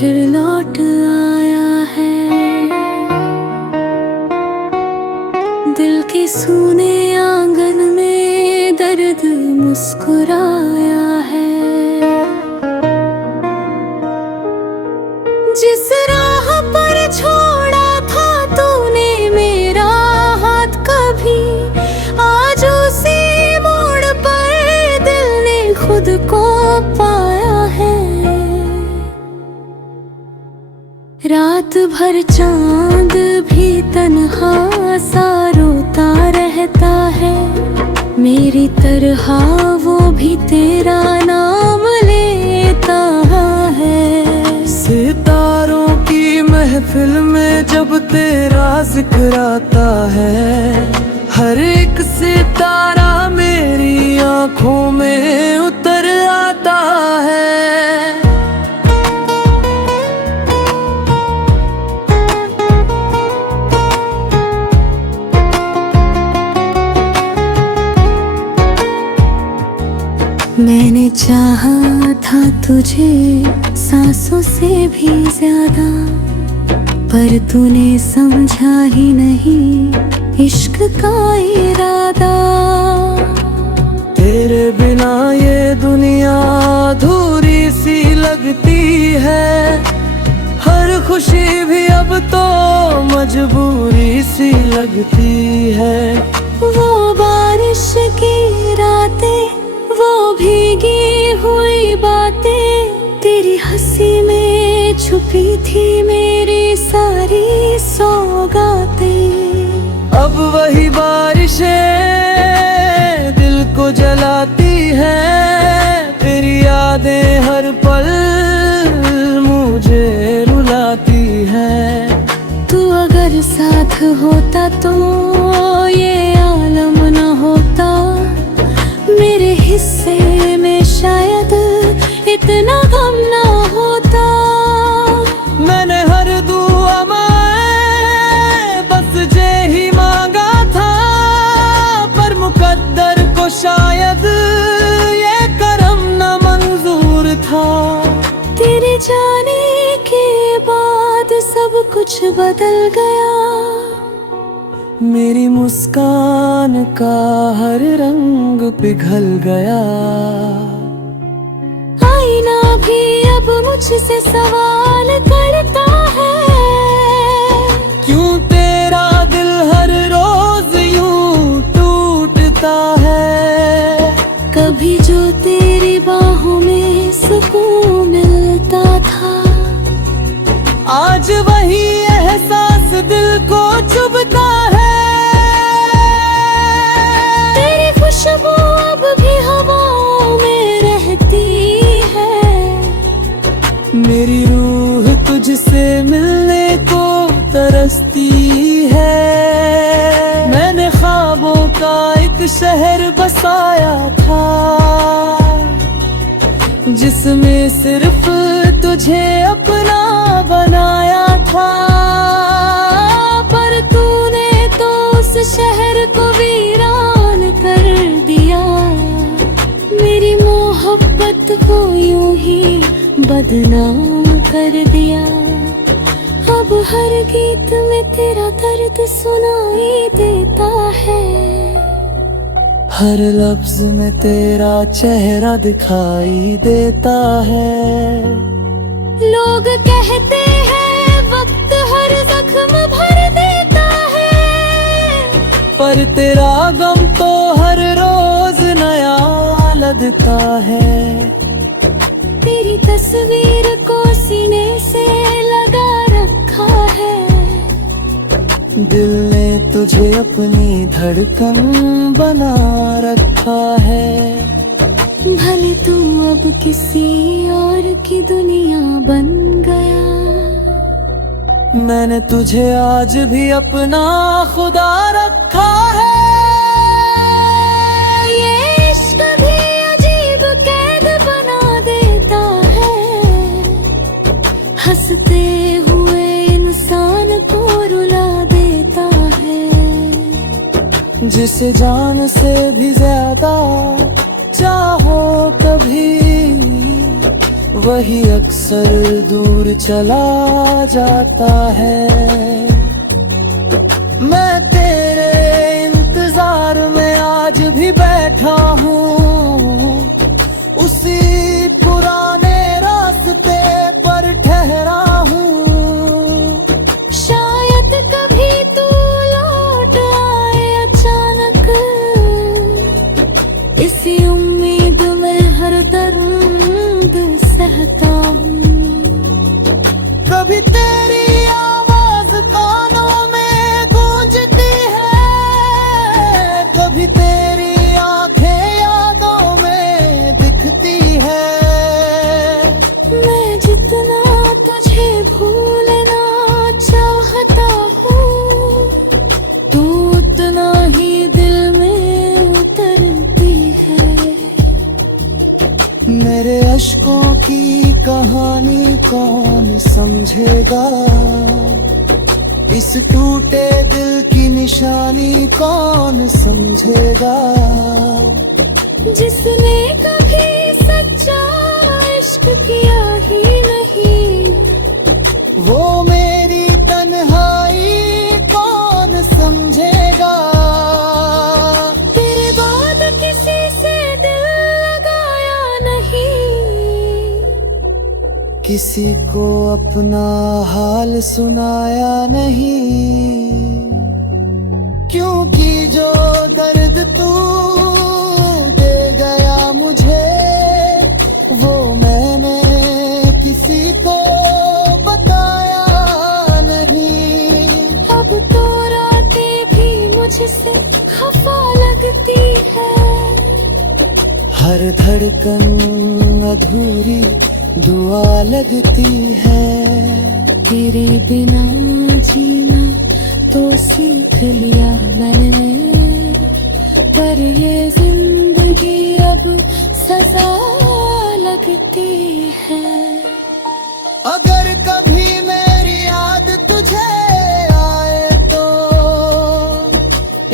फिर लौट आया है। दिल के सूने आंगन में दर्द मुस्कुराया है। जिस राह पर छोड़ा था तूने मेरा हाथ, कभी आज उसी मोड़ पर दिल ने खुद को पाया है। रात भर चांद भी तन्हा सा रोता रहता है। मेरी तरह वो भी तेरा नाम लेता है। सितारों की महफिल में जब तेरा जिक्र आता है, हर एक सितारा मेरी आंखों में उतर आता है। मैंने चाहा था तुझे सांसों से भी ज्यादा, पर तूने समझा ही नहीं इश्क का इरादा। तेरे बिना ये दुनिया अधूरी सी लगती है। हर खुशी भी अब तो मजबूरी सी लगती है। वो बारिश की रातें, वो भीगी हुई बातें, तेरी हंसी में छुपी थी मेरी सारी सौगातें। अब वही बारिशें दिल को जलाती हैं। तेरी यादें हर पल मुझे रुलाती हैं। तू अगर साथ होता तो ये आलम न होता। मेरे हिस्से में शायद इतना गम ना होता। मैंने हर दुआ में बस जे ही मांगा था, पर मुकद्दर को शायद ये करम न मंजूर था। तेरे जाने के बाद सब कुछ बदल गया। मेरी मुस्कान का हर रंग पिघल गया। आईना भी अब मुझसे सवाल करता है, क्यों तेरा दिल हर रोज यूं टूटता है। कभी जो तेरी बाहों में सुकून मिलता था, आज वही एहसास दिल को चुभता है। तेरी खुशबू अब भी हवाओं में रहती है। मेरी रूह तुझसे मिलने को तरसती है। मैंने ख्वाबों का एक शहर बसाया था, जिसमें सिर्फ तुझे अपना बनाया था। पर तूने तो उस शहर को वीरान कर दिया। मेरी मोहब्बत को यूं ही बदनाम कर दिया। अब हर गीत में तेरा दर्द सुनाई देता है। हर लफ्ज में तेरा चेहरा दिखाई देता है। लोग कहते हैं वक्त हर जख्म भर देता है, पर तेरा गम तो हर रोज नया लगता है। तेरी तस्वीर को सीने से लगा रखा है। दिल ने तुझे अपनी धड़कन बना रखा है। भले तू अब किसी और की दुनिया बन गया, मैंने तुझे आज भी अपना खुदा रखा है। ये इश्क भी अजीब कैद बना देता है। हंसते हुए इंसान को रुला देता है। जिसे जान से भी ज्यादा चाहो कभी, वही अक्सर दूर चला जाता है। मैं तेरे इंतजार में आज भी बैठा हूँ, उसी पुराने रास्ते पर ठहरा हूँ। शायद कभी तू लौट आए अचानक, इसी उम्मीद में हर दर्द सहता हूँ। कभी तेरी आवाज कानों में गूंजती है, कभी तेरी आंखें यादों में दिखती है। मैं जितना तुझे भूलना चाहता हूँ, तू उतना ही दिल में उतरती है। मेरे अश्कों की कहानी कौन समझेगा, इस टूटे दिल की निशानी कौन समझेगा। जिसने कभी सच्चा इश्क किया ही नहीं, वो मेरी तन्हाई कौन समझेगा। तेरे बाद किसी से दिल लगाया नहीं, किसी को अपना हाल सुनाया नहीं। क्योंकि जो दर्द तू दे गया मुझे, वो मैंने किसी को बताया नहीं। अब तो रातें भी मुझसे खफा लगती है। हर धड़कन अधूरी दुआ लगती है। तेरे बिना जीना तो सीख लिया मैंने, पर ये जिंदगी अब सजा लगती है। अगर कभी मेरी याद तुझे आए तो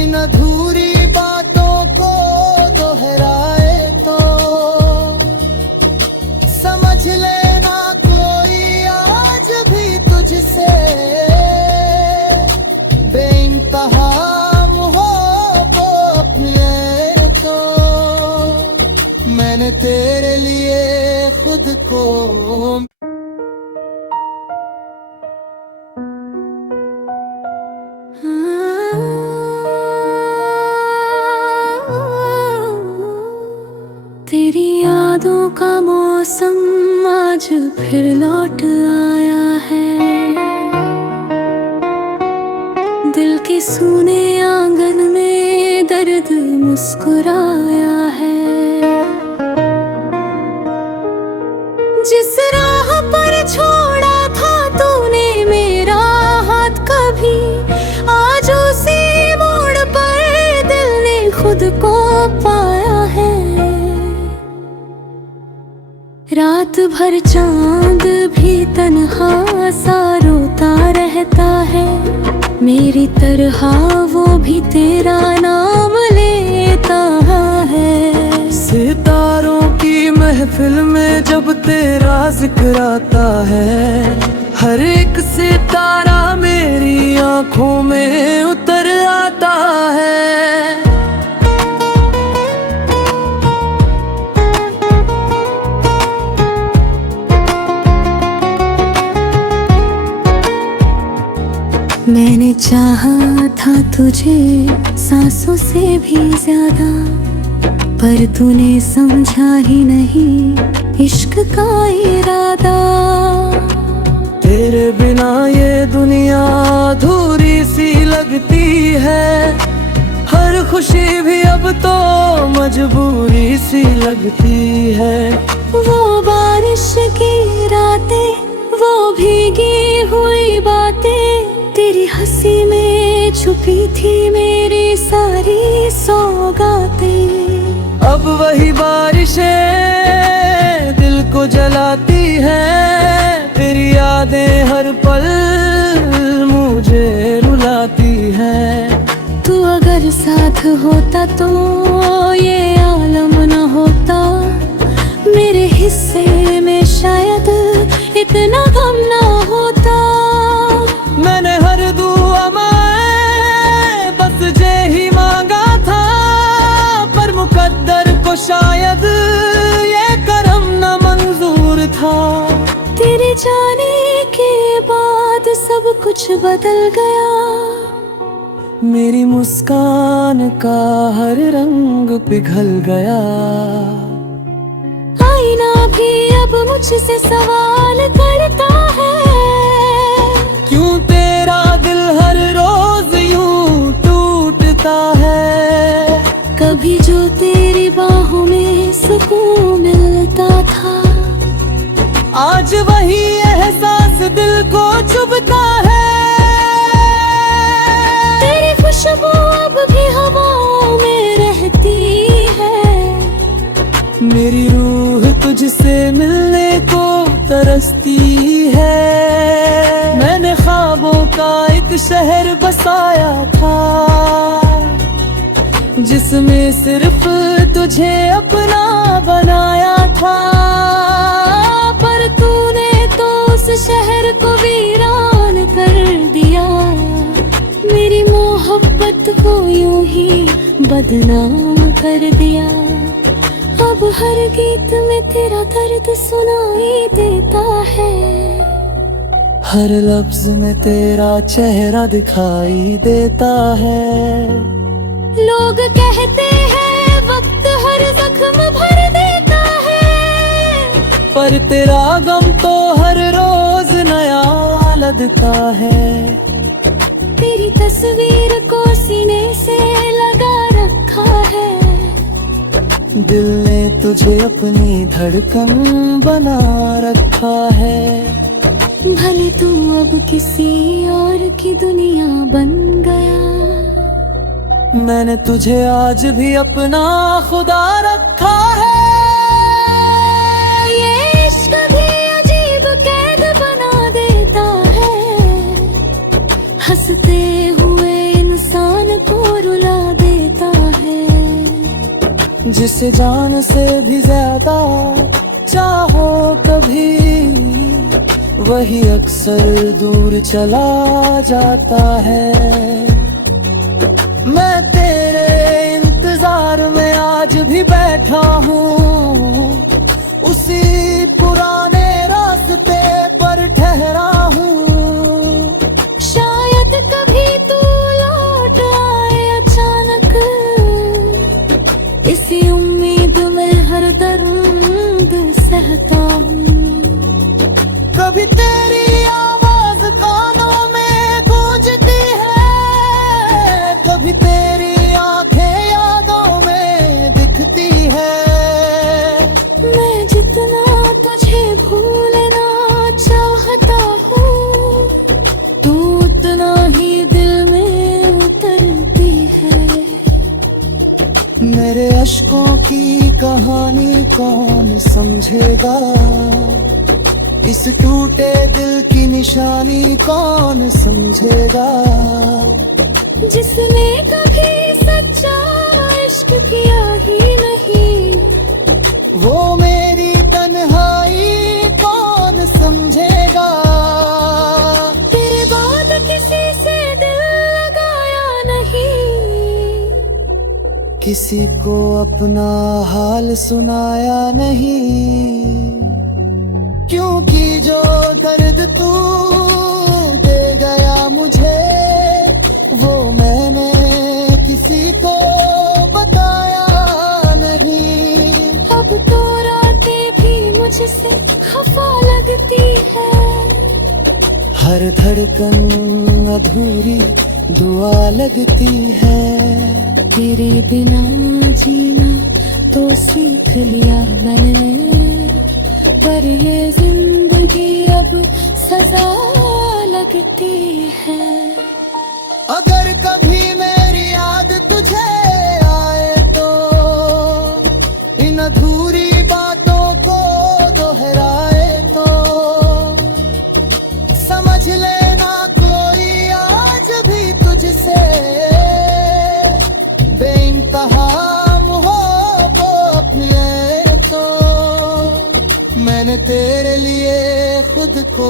इन अधूरी बातों को दोहराए तो समझ लेना कोई आज भी तुझसे बेइंतहा मोहब्बत है। तो मैंने तेरे लिए खुद को तेरी यादों का मौसम आज फिर लौट आया है। दिल के सूने आंगन में दर्द मुस्कुराया है। जिस राह पर छोड़ा था तूने मेरा हाथ कभी, आज उसी मोड़ पर दिल ने खुद को पाया है। रात भर चांद भी तन्हा सा रोता रहता है, मेरी तरह वो भी तेरा नाम लेता है। सितारों की महफिल में जब तेरा जिक्र आता है, हर एक सितारा मेरी आंखों में उतर आता है। मैंने चाहा था तुझे सांसों से भी ज्यादा, पर तूने समझा ही नहीं इश्क का इरादा। तेरे बिना ये दुनिया अधूरी सी लगती है, हर खुशी भी अब तो मजबूरी सी लगती है। वो बारिश की रातें, वो भीगी हुई बातें, तेरी हंसी में छुपी थी मेरी सारी सौगातें। अब वही बारिशें दिल को जलाती हैं, तेरी यादें हर पल मुझे रुलाती हैं। तू अगर साथ होता तो ये आलम न होता, मेरे हिस्से में तेरे जाने के बाद सब कुछ बदल गया। मेरी मुस्कान का हर रंग पिघल गया। आईना भी अब मुझसे सवाल करता है, क्यों तेरा दिल हर रोज यूं टूटता है। कभी जो तेरी बाहों में सुकून मिलता था, आज वही एहसास दिल को चुभता है। तेरी खुशबू अब भी हवाओं में रहती है। मेरी रूह तुझसे मिलने को तरसती है। मैंने ख्वाबों का एक शहर बसाया था, जिसमें सिर्फ तुझे अपना बनाया था। पर तूने तो उस शहर को वीरान कर दिया। मेरी मोहब्बत को यूं ही बदनाम कर दिया। अब हर गीत में तेरा दर्द सुनाई देता है, हर लफ्ज में तेरा चेहरा दिखाई देता है। लोग कहते हैं वक्त हर जख्म भर देता है, पर तेरा गम तो हर रोज नया लगता है। तेरी तस्वीर को सीने से लगा रखा है, दिल ने तुझे अपनी धड़कन बना रखा है। भले तू अब किसी और की दुनिया बन गया, मैंने तुझे आज भी अपना खुदा रखा है। ये इश्क भी अजीब कैद बना देता है, हंसते हुए इंसान को रुला देता है। जिसे जान से भी ज्यादा चाहो कभी, वही अक्सर दूर चला जाता है। मैं तेरे इंतजार में आज भी बैठा हूँ, उसी पुराने रास्ते पर ठहरा हूँ। शायद कभी तू लौट आए अचानक, इसी उम्मीद में हर दर्द सहता हूँ। कभी तेरी आवाज कानों में गूंजती है, कभी तेरी आंखें यादों में दिखती है। मैं जितना तुझे भूलना चाहता हूँ, तू उतना ही दिल में उतरती है। मेरे अश्कों की कहानी कौन समझेगा, इस टूटे दिल की निशानी कौन समझेगा। जिसने कभी सच्चा इश्क किया ही नहीं, वो मेरी तन्हाई कौन समझेगा। तेरे बाद किसी से दिल लगाया नहीं, किसी को अपना हाल सुनाया नहीं। क्योंकि जो दर्द तू दे गया मुझे, वो मैंने किसी को बताया नहीं। अब तो रातें भी मुझसे खफा लगती है, हर धड़कन अधूरी दुआ लगती है। तेरे बिना जीना तो सीख लिया मैंने, पर ये जिंदगी अब सजा लगती है। अगर कभी मेरी याद तुझे आए तो, इन अधूरी बातों को दोहराए तो, समझ लेना कोई आज भी तुझसे बेइंतहा मोहब्बत है। तो मैंने तेरे लिए खुद को